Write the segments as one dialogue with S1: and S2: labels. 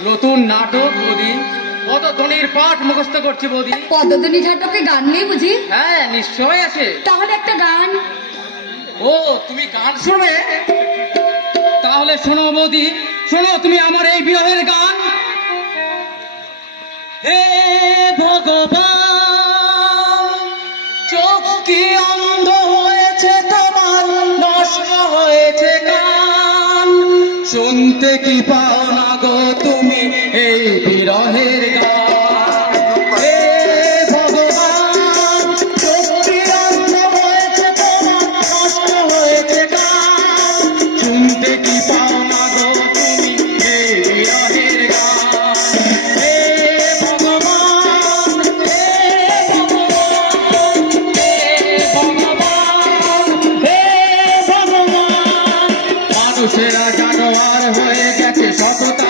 S1: নতুন নাটক বৌদি। কত পাঠ মুখস্থ করছি বৌদি।
S2: পদ্মধ্বনি ঝটকে গান নেই বুঝি?
S1: হ্যাঁ নিশ্চয় আছে।
S2: তাহলে একটা গান।
S1: ও তুমি গান শুনবে? তাহলে শোনো বৌদি। শোনো তুমি আমার এই বিরহের গান। হে ভগবান! শুনতে কি পাও না গো তুমি? এই বিরহের হয়ে গেছে সততার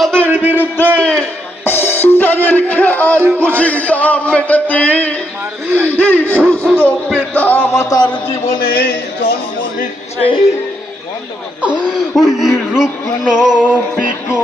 S3: তাদের বিরুদ্ধে তাদের খেয়াল খুশির দাম মেটাতে। এই সুস্থ পেতা মাতার জীবনে জন্ম নিচ্ছে। ওই রুগ্ন বিকু